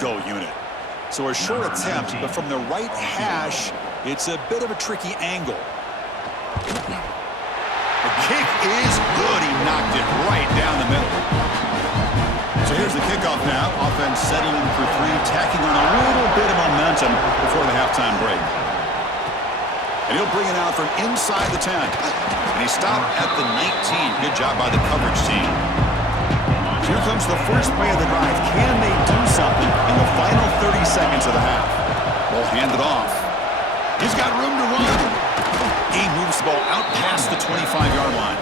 field goal unit. So a short attempt, but from the right hash, it's a bit of a tricky angle. The kick is good. He knocked it right down the middle. So here's the kickoff now. Offense settling for three, tacking on a little bit of momentum before the halftime break. And he'll bring it out from inside the 10. And he stopped at the 19. Good job by the coverage team. Here comes the first play of the drive. Can they do something in the final 30 seconds of the half? Ball handed off. He's got room to run. He moves the ball out past the 25-yard line.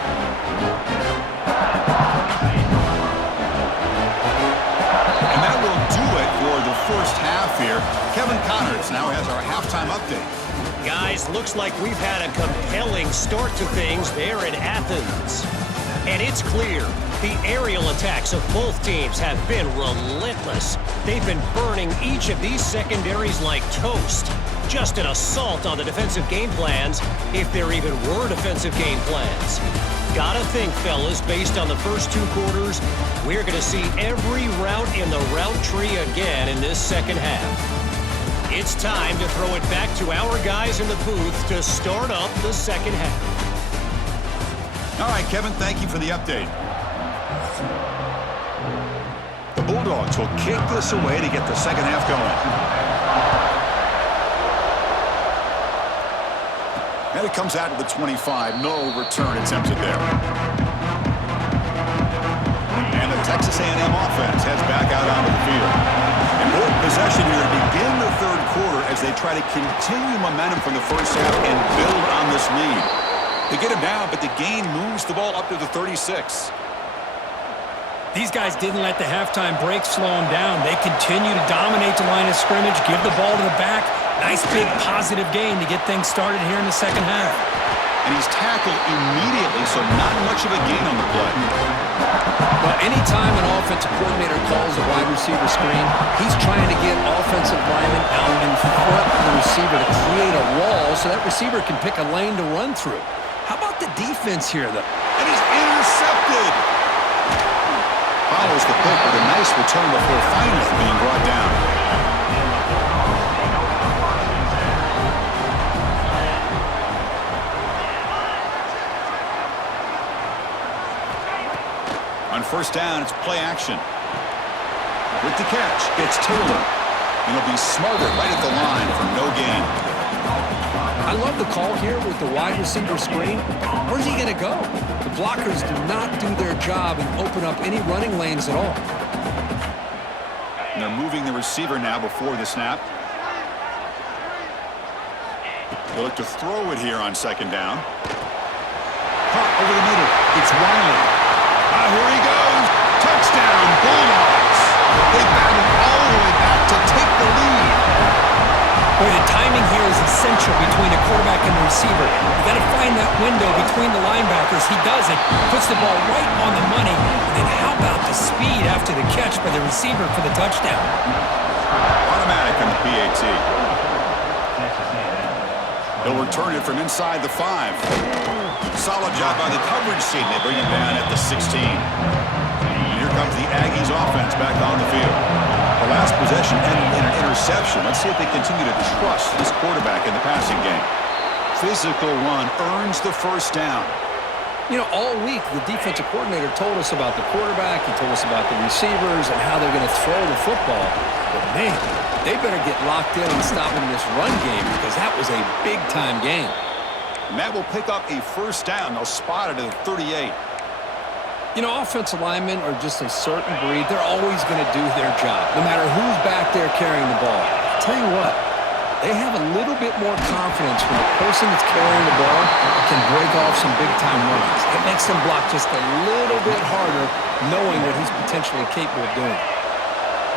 And that will do it for the first half here. Kevin Connors now has our halftime update. Guys, looks like we've had a compelling start to things there in Athens. And it's clear, the aerial attacks of both teams have been relentless. They've been burning each of these secondaries like toast. Just an assault on the defensive game plans, if there even were defensive game plans. Gotta think, fellas, based on the first two quarters, we're gonna see every route in the route tree again in this second half. It's time to throw it back to our guys in the booth to start up the second half. All right, Kevin, thank you for the update. The Bulldogs will kick this away to get the second half going. And it comes out to the 25. No return attempted there. And the Texas A&M offense heads back out onto the field. Important possession here to begin the third quarter as they try to continue momentum from the first half and build on this lead. They get him down, but the gain moves the ball up to the 36. These guys didn't let the halftime break slow them down. They continue to dominate the line of scrimmage, give the ball to the back. Nice big positive gain to get things started here in the second half. And he's tackled immediately, so not much of a gain on the play. Well, anytime an offensive coordinator calls a wide receiver screen, he's trying to get offensive linemen out in front of the receiver to create a wall so that receiver can pick a lane to run through. How about the defense here, though? And he's intercepted. Follows the pick with a nice return before finally being brought down. On first down, it's play action. With the catch, it's Taylor. And he'll be smothered right at the line for no gain. I love the call here with the wide receiver screen. Where's he going to go? The blockers do not do their job and open up any running lanes at all. And they're moving the receiver now before the snap. They'll look to throw it here on second down. Caught over the middle. It's Wiley. Here he goes. Touchdown, Bulldogs. They battled all the way back to take the lead. Boy, the timing here is essential between the quarterback and the receiver. You got to find that window between the linebackers. He does it, puts the ball right on the money. And then how about the speed after the catch by the receiver for the touchdown? Automatic on the PAT. He'll return it from inside the 5. Solid job by the coverage team. They bring him down at the 16. And here comes the Aggies offense back on the field. The last possession ended in an interception. Let's see if they continue to trust this quarterback in the passing game. Physical run earns the first down. You know, all week the defensive coordinator told us about the quarterback. He told us about the receivers and how they're going to throw the football. But, man, they better get locked in on stopping this run game because that was a big-time game. And that will pick up a first down. They'll spot it at the 38. You know, offensive linemen are just a certain breed. They're always going to do their job, no matter who's back there carrying the ball. I'll tell you what, they have a little bit more confidence when the person that's carrying the ball can break off some big-time runs. It makes them block just a little bit harder, knowing what he's potentially capable of doing.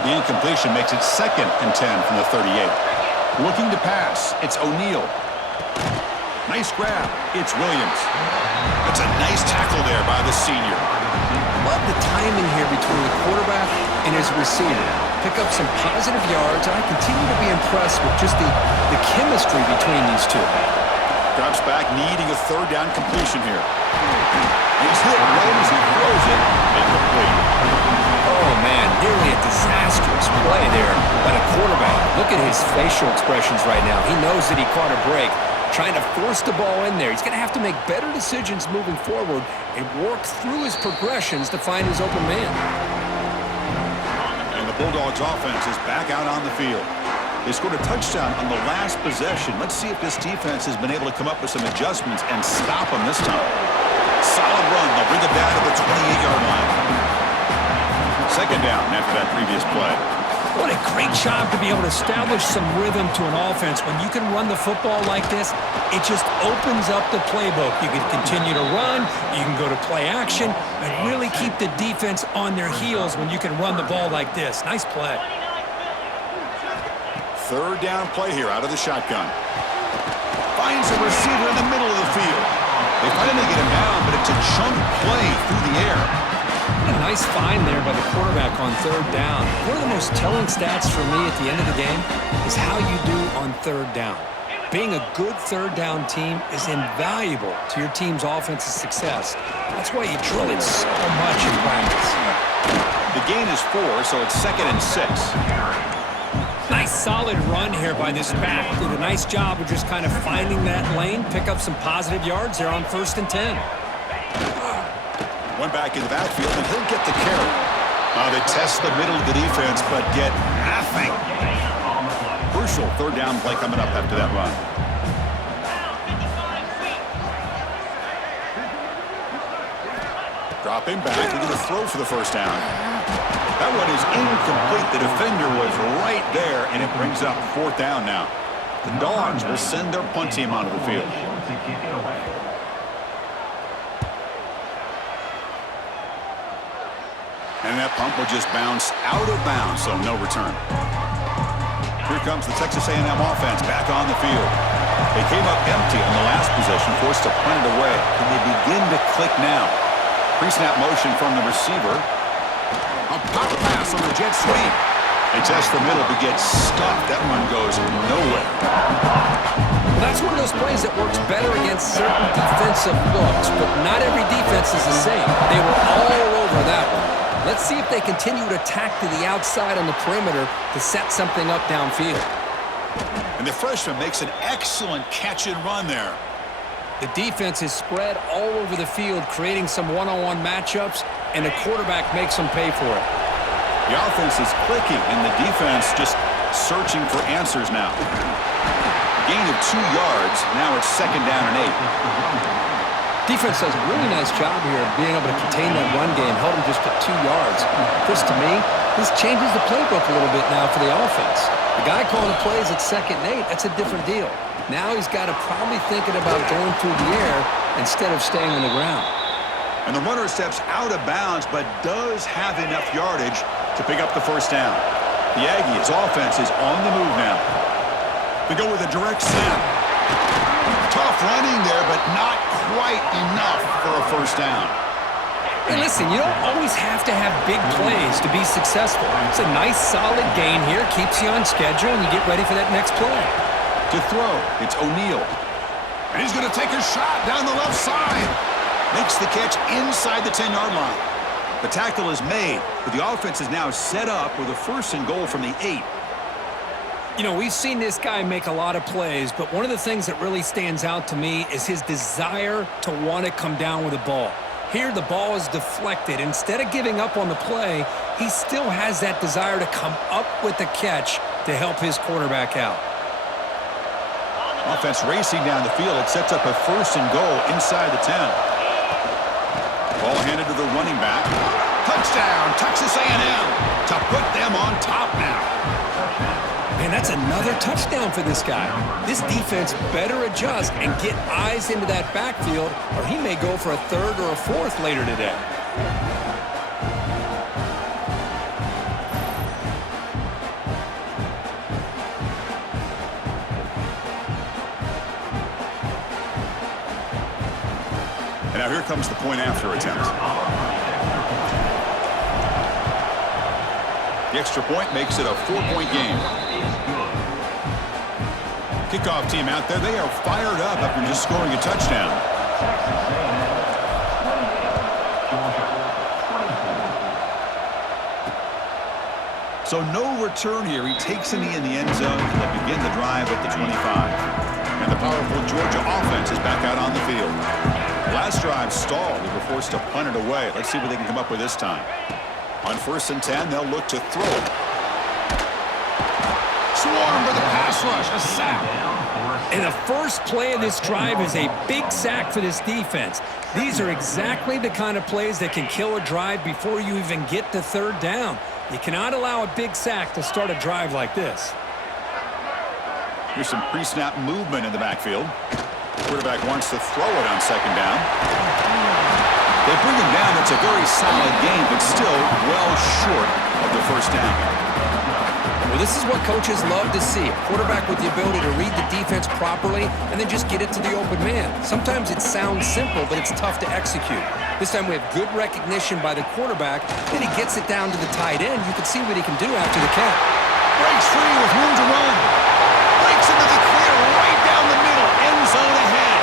The incompletion makes it 2nd and 10 from the 38. Looking to pass, it's O'Neal. Nice grab. It's Williams. That's a nice tackle there by the senior. Love the timing here between the quarterback and his receiver. Pick up some positive yards, and I continue to be impressed with just the chemistry between these two. Drops back, needing a third down completion here. He's hit right as he throws it. Incomplete. Oh, man, nearly a disastrous play there. Look at his facial expressions right now. He knows that he caught a break, trying to force the ball in there. He's going to have to make better decisions moving forward and work through his progressions to find his open man. And the Bulldogs offense is back out on the field. They scored a touchdown on the last possession. Let's see if this defense has been able to come up with some adjustments and stop them this time. Solid run. They'll bring it down to the 28-yard line. Second down after that previous play. What a great job to be able to establish some rhythm to an offense. When you can run the football like this, it just opens up the playbook. You can continue to run, you can go to play action, and really keep the defense on their heels when you can run the ball like this. Nice play. Third down play here out of the shotgun. Finds a receiver in the middle of the field. They finally get him down, but it's a chunk play through the air. A nice find there by the quarterback on third down. One of the most telling stats for me at the end of the game is how you do on third down. Being a good third down team is invaluable to your team's offensive success. That's why you drill it so much in practice. The gain is 4, so it's 2nd and 6. Nice solid run here by this back. Did a nice job of just kind of finding that lane, pick up some positive yards there on 1st and 10. One back in the backfield, and he'll get the carry. They test the middle of the defense, but get nothing. Crucial third down play coming up after that run. Dropping back, they're going to throw for the first down. That one is incomplete. The defender was right there, and it brings up 4th down now. The Dogs will send their punt team onto the field. And that punt will just bounce out of bounds, so no return. Here comes the Texas A&M offense back on the field. They came up empty on the last possession, forced to punt it away. Can they begin to click now? Pre-snap motion from the receiver. A power pass on the jet sweep. They test the middle but get stuffed. That one goes nowhere. Well, that's one of those plays that works better against certain defensive looks, but not every defense is the same. They were all over that one. Let's see if they continue to attack to the outside on the perimeter to set something up downfield. And the freshman makes an excellent catch and run there. The defense is spread all over the field, creating some one-on-one matchups, and the quarterback makes them pay for it. The offense is clicking, and the defense just searching for answers now. Gain of 2 yards. Now it's 2nd down and 8. Defense does a really nice job here of being able to contain that run game, held him just to 2 yards. Chris, to me, this changes the playbook a little bit now for the offense. The guy calling the plays at 2nd and 8, that's a different deal. Now he's got to probably thinking about going through the air instead of staying on the ground. And the runner steps out of bounds, but does have enough yardage to pick up the first down. The Aggies' offense is on the move now. They go with a direct snap. Tough running there, but not quite enough for a first down. Hey, listen, you don't always have to have big plays to be successful. It's a nice, solid gain here, keeps you on schedule, and you get ready for that next play. To throw, it's O'Neal. And he's going to take a shot down the left side. Makes the catch inside the 10-yard line. The tackle is made, but the offense is now set up with a 1st and goal from the 8. You know, we've seen this guy make a lot of plays, but one of the things that really stands out to me is his desire to want to come down with the ball. Here, the ball is deflected. Instead of giving up on the play, he still has that desire to come up with the catch to help his quarterback out. Offense racing down the field. It sets up a 1st and goal inside the 10. Ball handed to the running back. Touchdown, Texas A&M to put them on top now. Man, that's another touchdown for this guy. This defense better adjust and get eyes into that backfield, or he may go for a 3rd or a 4th later today. And now here comes the point after attempt. The extra point makes it a 4-point game. Kickoff team out there, they are fired up after just scoring a touchdown. So no return here. He takes a knee in the end zone, and they'll begin the drive at the 25. And the powerful Georgia offense is back out on the field. Last drive stalled. They were forced to punt it away. Let's see what they can come up with this time. On 1st and 10, they'll look to throw it. Swarm with a pass rush, a sack. And the first play of this drive is a big sack for this defense. These are exactly the kind of plays that can kill a drive before you even get to 3rd down. You cannot allow a big sack to start a drive like this. Here's some pre-snap movement in the backfield. The quarterback wants to throw it on 2nd down. They bring him down. It's a very solid game, but still well short of the 1st down. Well, this is what coaches love to see. A quarterback with the ability to read the defense properly and then just get it to the open man. Sometimes it sounds simple, but it's tough to execute. This time we have good recognition by the quarterback. Then he gets it down to the tight end. You can see what he can do after the catch. Breaks free with room to run. Breaks into the clear right down the middle. End zone ahead.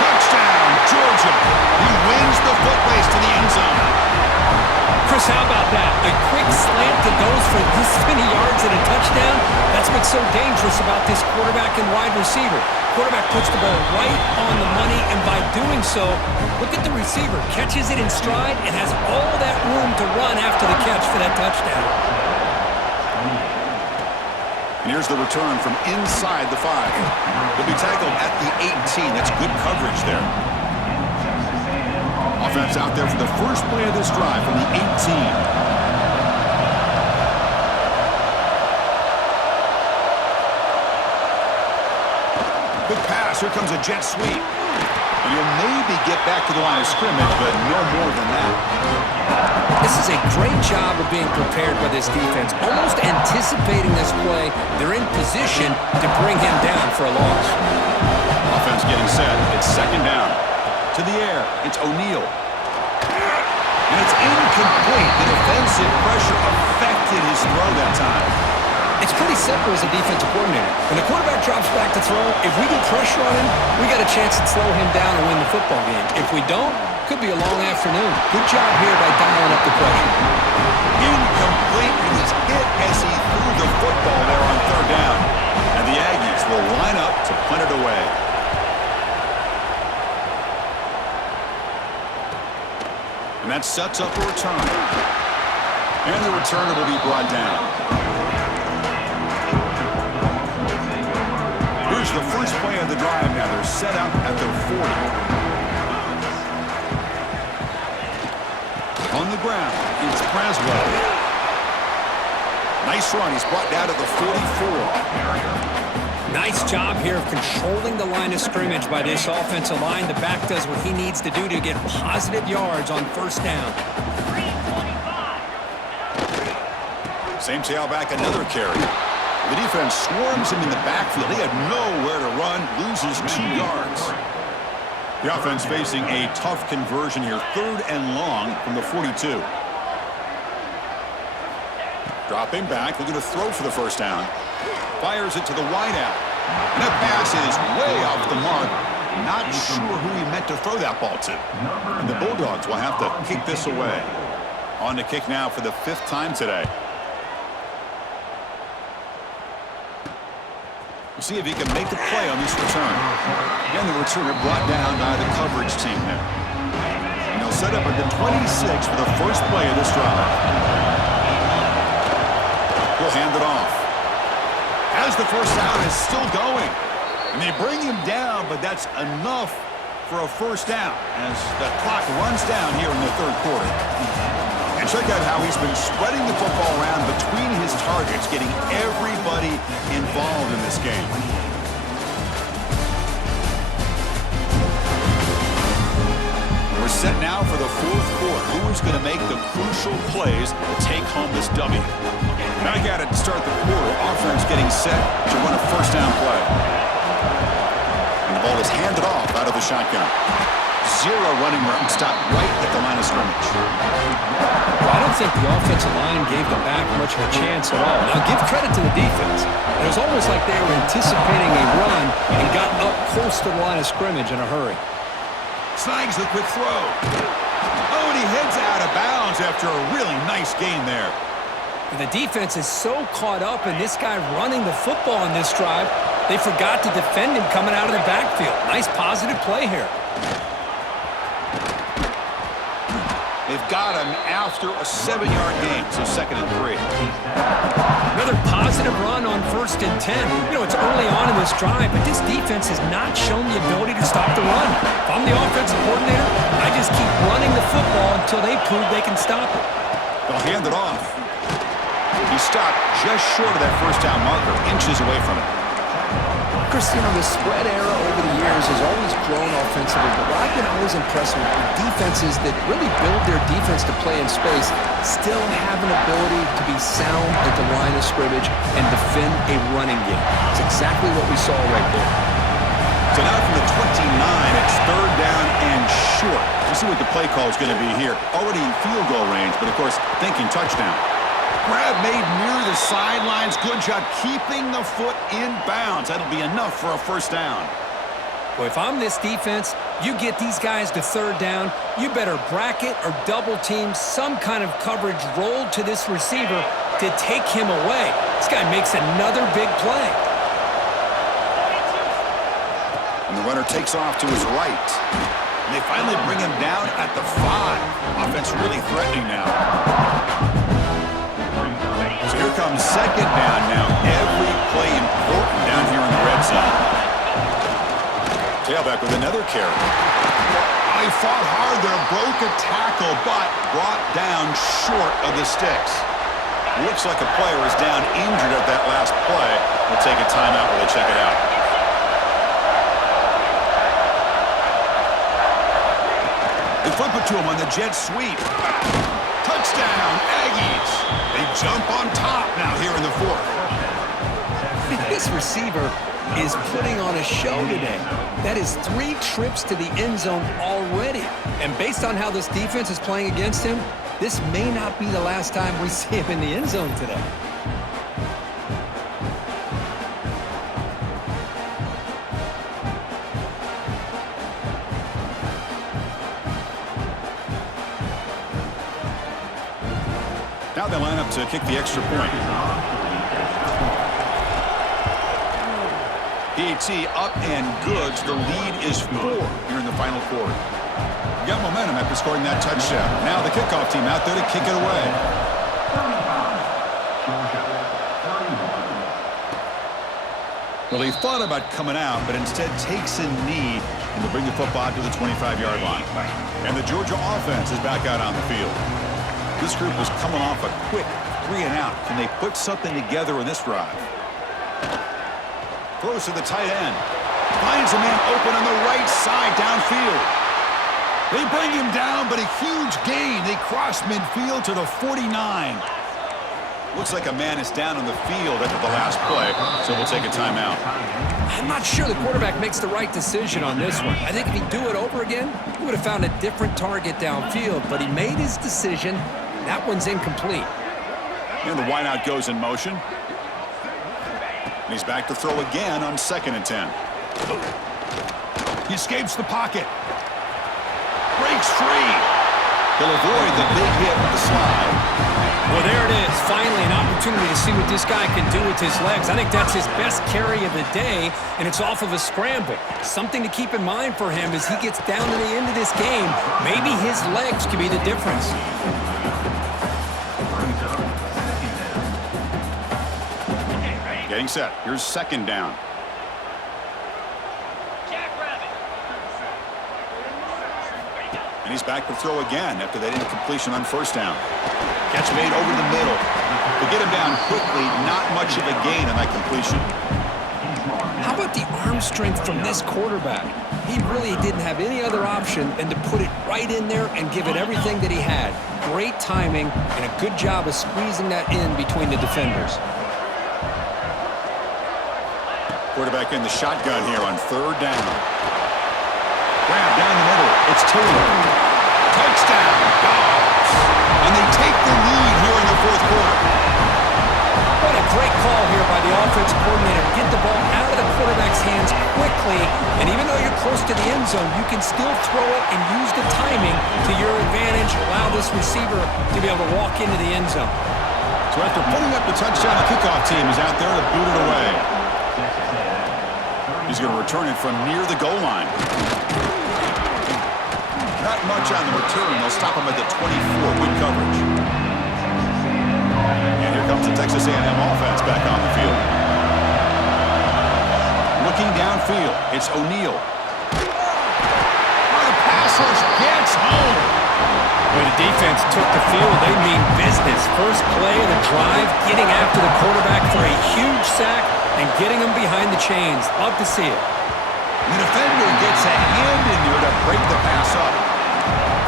Touchdown, Georgia. He wins the foot race to the end zone. Chris, how about that? A quick slant that goes for this many yards and a touchdown. That's what's so dangerous about this quarterback and wide receiver. Quarterback puts the ball right on the money, and by doing so, look at the receiver. Catches it in stride and has all that room to run after the catch for that touchdown. And here's the return from inside the 5. He'll be tackled at the 18. That's good coverage there. Offense out there for the first play of this drive from the 18. Good pass. Here comes a jet sweep. And he'll maybe get back to the line of scrimmage, but no more than that. This is a great job of being prepared by this defense. Almost anticipating this play, they're in position to bring him down for a loss. Offense getting set. It's 2nd down. To the air. It's O'Neal. And it's incomplete. The defensive pressure affected his throw that time. It's pretty simple as a defensive coordinator. When the quarterback drops back to throw, if we get pressure on him, we got a chance to slow him down and win the football game. If we don't, could be a long afternoon. Good job here by dialing up the pressure. Incomplete. He was hit as he threw the football there on 3rd down. And the Aggies will line up to punt it away. And that sets up a return. And the returner will be brought down. Here's the first play of the drive now. They're set up at their 40. On the ground, it's Braswell. Nice run. He's brought down to the 44. Nice job here of controlling the line of scrimmage by this offensive line. The back does what he needs to do to get positive yards on 1st down. Same tailback, another carry. The defense swarms him in the backfield. He had nowhere to run, loses 2 yards. The offense facing a tough conversion here. 3rd and long from the 42. Dropping back, looking to throw for the 1st down. Fires it to the wideout. And that pass is way off the mark. Not sure who he meant to throw that ball to. And the Bulldogs will have to kick this away. On to kick now for the 5th time today. We'll see if he can make the play on this return. And the returner brought down by the coverage team there. And they'll set up at the 26 for the first play of this drive. He'll hand it off. As the 1st down is still going. And they bring him down, but that's enough for a 1st down as the clock runs down here in the 3rd quarter. And check out how he's been spreading the football around between his targets, getting everybody involved in this game. We're set now for the 4th quarter. Who's going to make the crucial plays to take home this W? Back at it to start the quarter. Offense getting set to run a 1st down play. And the ball is handed off out of the shotgun. 0 running room. Stopped right at the line of scrimmage. Well, I don't think the offensive line gave the back much of a chance at all. Now, give credit to the defense. It was almost like they were anticipating a run and got up close to the line of scrimmage in a hurry. Snags the quick throw. Oh, and he heads out of bounds after a really nice gain there. The defense is so caught up in this guy running the football in this drive, they forgot to defend him coming out of the backfield. Nice positive play here. They've got him after a 7-yard gain, so 2nd and 3. Another positive run on 1st and 10. You know, it's early on in this drive, but this defense has not shown the ability to stop the run. If I'm the offensive coordinator, I just keep running the football until they prove they can stop it. They'll hand it off. He stopped just short of that first down marker, inches away from it. Cristiano, the spread era over the years has always grown offensively, but what I've been always impressed with defenses that really build their defense to play in space still have an ability to be sound at the line of scrimmage and defend a running game. It's exactly what we saw right there. So now from the 29, it's 3rd down and short. Let's see what the play call is going to be here. Already in field goal range, but of course, thinking touchdown. Grab made near the sidelines. Good job keeping the foot in bounds. That'll be enough for a 1st down. Well, if I'm this defense, you get these guys to 3rd down, you better bracket or double team some kind of coverage rolled to this receiver to take him away. This guy makes another big play. And the runner takes off to his right. And they finally bring him down at the 5. Offense really threatening now. So here comes 2nd down now. Every play important down here in the red zone. Tailback with another carry. He fought hard there, broke a tackle, but brought down short of the sticks. Looks like a player is down injured at that last play. We'll take a timeout while they check it out. They flip it to him on the jet sweep. Touchdown, Aggies. They jump on top now here in the 4th. This receiver is putting on a show today. That is 3 trips to the end zone already. And based on how this defense is playing against him, this may not be the last time we see him in the end zone today. Now they line up to kick the extra point. PAT up and good. So the lead is 4 here in the final quarter. Got momentum after scoring that touchdown. Now the kickoff team out there to kick it away. Well, he thought about coming out, but instead takes a knee and will bring the football to the 25-yard line. And the Georgia offense is back out on the field. This group was coming off a quick 3-and-out. Can they put something together in this drive? Throws to the tight end. Finds a man open on the right side downfield. They bring him down, but a huge gain. They cross midfield to the 49. Looks like a man is down on the field after the last play, so we'll take a timeout. I'm not sure the quarterback makes the right decision on this one. I think if he'd do it over again, he would have found a different target downfield, but he made his decision. That one's incomplete. And the wideout goes in motion. And he's back to throw again on 2nd and 10. He escapes the pocket. Breaks free. He'll avoid the big hit with the slide. Well, there it is. Finally, an opportunity to see what this guy can do with his legs. I think that's his best carry of the day, and it's off of a scramble. Something to keep in mind for him as he gets down to the end of this game. Maybe his legs could be the difference. Getting set. Here's 2nd down. And he's back to throw again after that incompletion on 1st down. Catch made over the middle. To get him down quickly, not much of a gain on that completion. How about the arm strength from this quarterback? He really didn't have any other option than to put it right in there and give it everything that he had. Great timing and a good job of squeezing that in between the defenders. Quarterback in the shotgun here on 3rd down. Grab down the middle. It's Taylor. Touchdown, Dogs. And they take the lead here in the 4th quarter. What a great call here by the offensive coordinator. Get the ball out of the quarterback's hands quickly, and even though you're close to the end zone, you can still throw it and use the timing to your advantage. Allow this receiver to be able to walk into the end zone. So after putting up the touchdown, the kickoff team is out there to boot it away. He's going to return it from near the goal line. Not much on the return. They'll stop him at the 24. Good coverage. And here comes the Texas A&M offense back on the field. Looking downfield, it's O'Neal. Oh, the pass rush gets home. When the defense took the field, they mean business. First play of the drive, getting after the quarterback for a huge sack and getting him behind the chains. Love to see it. The defender gets a hand in there to break the pass up.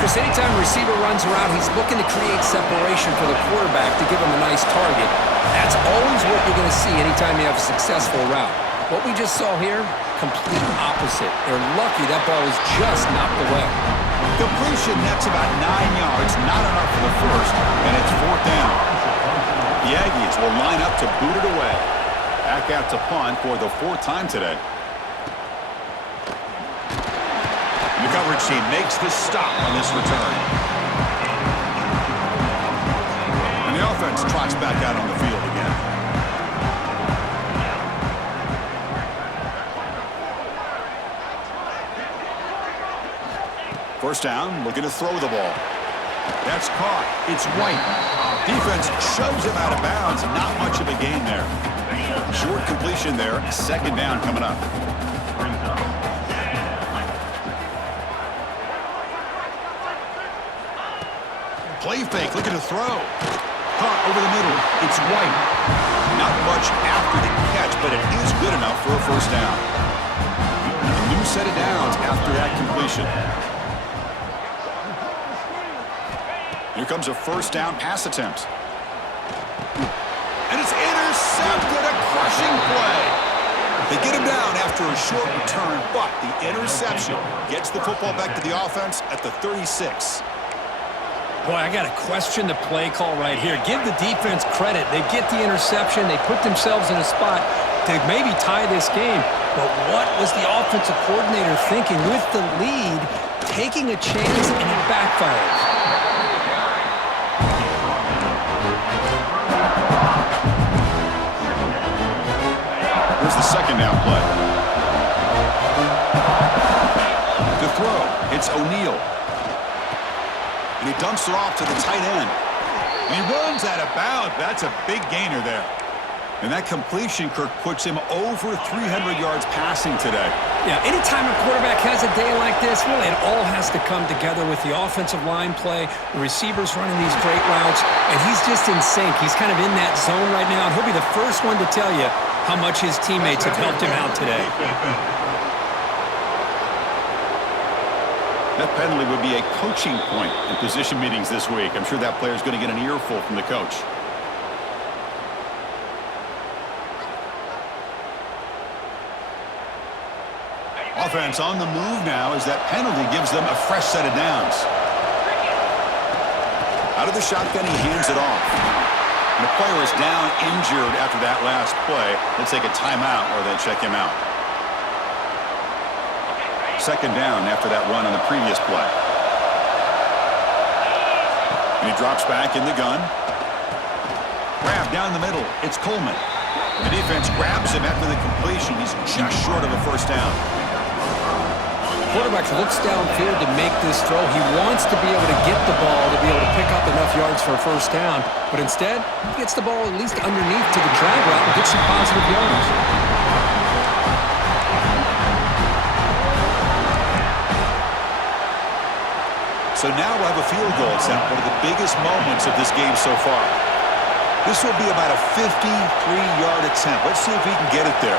Chris, anytime a receiver runs around, he's looking to create separation for the quarterback to give him a nice target. That's always what you're going to see anytime you have a successful route. What we just saw here, complete opposite. They're lucky that ball was just knocked away. Completion nets about 9 yards, not enough for the first, and it's 4th down. The Aggies will line up to boot it away. Back out to punt for the 4th time today. The coverage team makes the stop on this return. And the offense trots back out on the field again. First down, looking to throw the ball. That's caught. It's White. Defense shoves him out of bounds. Not much of a gain there. Short completion there. 2nd down coming up. Play fake, looking to throw. Caught over the middle. It's White. Not much after the catch, but it is good enough for a first down. A new set of downs after that completion. Here comes a first down pass attempt. And it's intercepted, a crushing play. They get him down after a short return, but the interception gets the football back to the offense at the 36. Boy, I got to question the play call right here. Give the defense credit. They get the interception. They put themselves in a spot to maybe tie this game. But what was the offensive coordinator thinking with the lead, taking a chance, and it backfires? Here's the 2nd down play. The throw, it's O'Neal. And he dumps it off to the tight end. And he runs out of bounds. That's a big gainer there. And that completion, Kirk, puts him over 300 yards passing today. Yeah, anytime a quarterback has a day like this, really it all has to come together with the offensive line play, the receivers running these great routes, and he's just in sync. He's kind of in that zone right now, and he'll be the first one to tell you how much his teammates have helped him out today. That penalty would be a coaching point in position meetings this week. I'm sure that player's going to get an earful from the coach. Offense on the move now as that penalty gives them a fresh set of downs. Out of the shotgun, he hands it off. And the player is down injured after that last play. They'll take a timeout or they'll check him out. 2nd down after that run on the previous play. And he drops back in the gun. Grab down the middle. It's Coleman. The defense grabs him after the completion. He's just short of a first down. Quarterback looks downfield to make this throw. He wants to be able to get the ball to be able to pick up enough yards for a first down. But instead, he gets the ball at least underneath to the drag route and gets some positive yards. So now we'll have a field goal attempt, one of the biggest moments of this game so far. This will be about a 53-yard attempt. Let's see if he can get it there.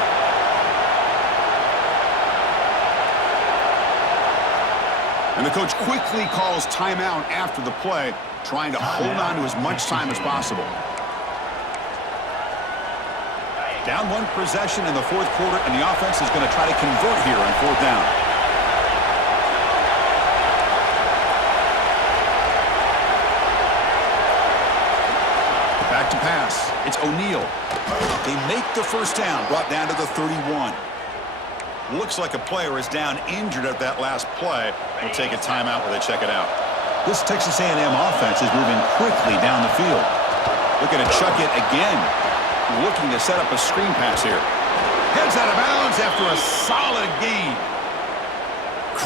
And the coach quickly calls timeout after the play, trying to hold on to as much time as possible. Down 1 possession in the 4th quarter, and the offense is going to try to convert here on 4th down. Back to pass. It's O'Neal. They make the first down, brought down to the 31. Looks like a player is down injured at that last play. We'll take a timeout where they check it out. This Texas A&M offense is moving quickly down the field. Looking to chuck it again. Looking to set up a screen pass here. Heads out of bounds after a solid gain.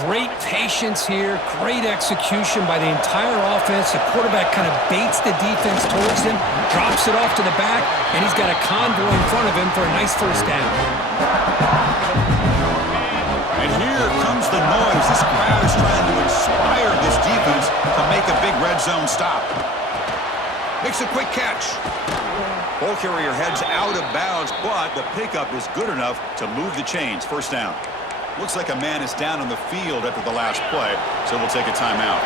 Great patience here, great execution by the entire offense. The quarterback kind of baits the defense towards him, drops it off to the back, and he's got a convoy in front of him for a nice first down. And here comes the noise. This crowd is trying to inspire this defense to make a big red zone stop. Makes a quick catch. Ball carrier heads out of bounds, but the pickup is good enough to move the chains. First down. Looks like a man is down on the field after the last play, so we'll take a timeout.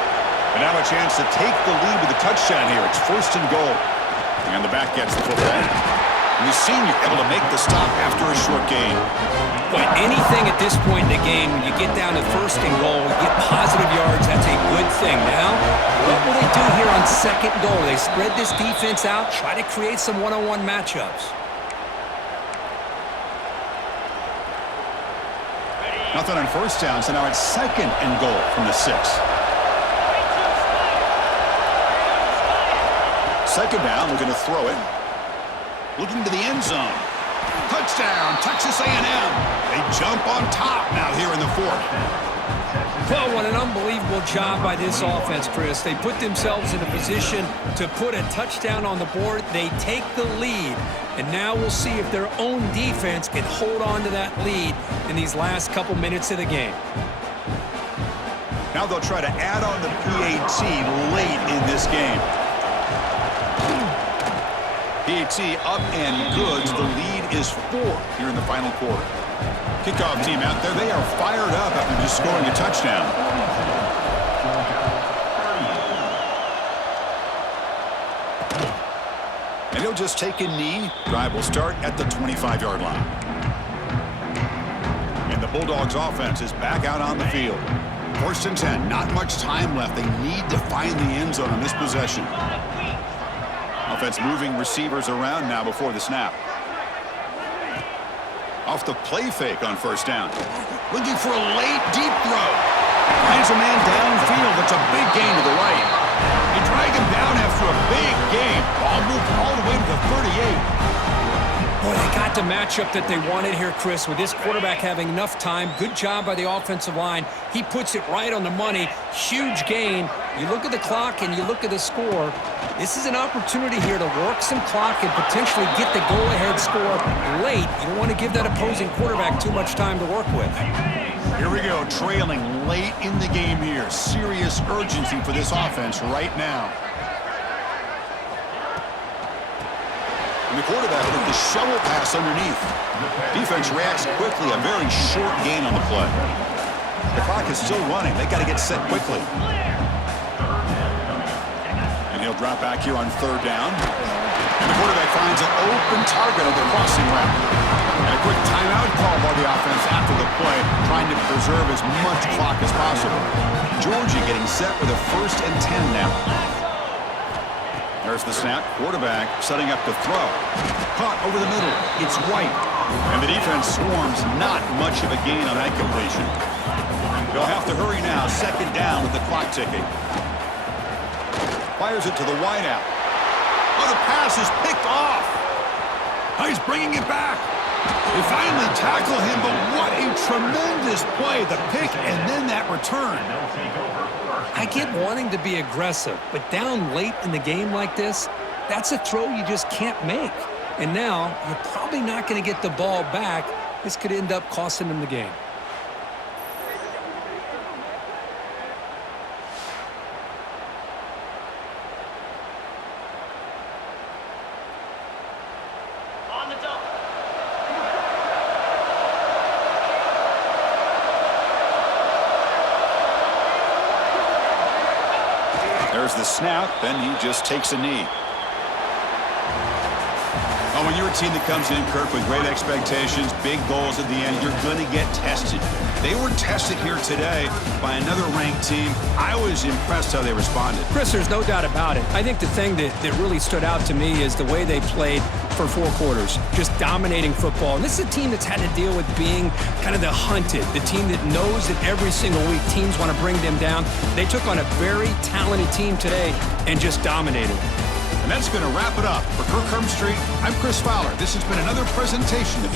And now a chance to take the lead with a touchdown here. It's first and goal. And the back gets the football. And the senior able to make the stop after a short gain. But anything at this point in the game, when you get down to first and goal, you get positive yards, that's a good thing. Now, what will they do here on second goal? They spread this defense out, try to create some one-on-one matchups. Nothing on first down, so now it's second and goal from the 6. Second down, looking to throw it. Looking to the end zone. Touchdown, Texas A&M. They jump on top now here in the 4th. Well, what an unbelievable job by this offense, Chris. They put themselves in a position to put a touchdown on the board. They take the lead, and now we'll see if their own defense can hold on to that lead in these last couple minutes of the game. Now they'll try to add on the PAT late in this game. PAT up and good. The lead is 4 here in the final quarter. Kickoff team out there. They are fired up after just scoring a touchdown. And he'll just take a knee. Drive will start at the 25-yard line. And the Bulldogs offense is back out on the field. First and 10. Not much time left. They need to find the end zone on this possession. Offense moving receivers around now before the snap. Off the play fake on first down. Looking for a late deep throw. Finds a man downfield. That's a big gain to the right. They drag him down after a big gain. Ball moved all the way to the 38. Boy, they got the matchup that they wanted here, Chris, with this quarterback having enough time. Good job by the offensive line. He puts it right on the money. Huge gain. You look at the clock and you look at the score. This is an opportunity here to work some clock and potentially get the goal-ahead score late. You don't want to give that opposing quarterback too much time to work with. Here we go, trailing late in the game here. Serious urgency for this offense right now. And the quarterback with the shovel pass underneath. Defense reacts quickly, a very short gain on the play. The clock is still running. They got to get set quickly. And he'll drop back here on third down. And the quarterback finds an open target on the crossing route. And a quick timeout call by the offense after the play, trying to preserve as much clock as possible. Georgia getting set with a first and 10 now. There's the snap. Quarterback setting up to throw. Caught over the middle. It's White. And the defense swarms. Not much of a gain on that completion. They'll have to hurry now. Second down with the clock ticking. Fires it to the wideout. Oh, the pass is picked off. Oh, he's bringing it back. They finally tackle him, but what a tremendous play. The pick and then that return. I get wanting to be aggressive, but down late in the game like this, that's a throw you just can't make. And now, you're probably not going to get the ball back. This could end up costing them the game. There's the snap, then he just takes a knee. Oh, when you're a team that comes in, Kirk, with great expectations, big goals at the end, you're going to get tested. They were tested here today by another ranked team. I was impressed how they responded. Chris, there's no doubt about it. I think the thing that really stood out to me is the way they played for 4 quarters, just dominating football. And this is a team that's had to deal with being kind of the hunted, the team that knows that every single week teams want to bring them down. They took on a very talented team today and just dominated. And And that's going to wrap it up. For Kirk Street, I'm Chris Fowler. This has been another presentation of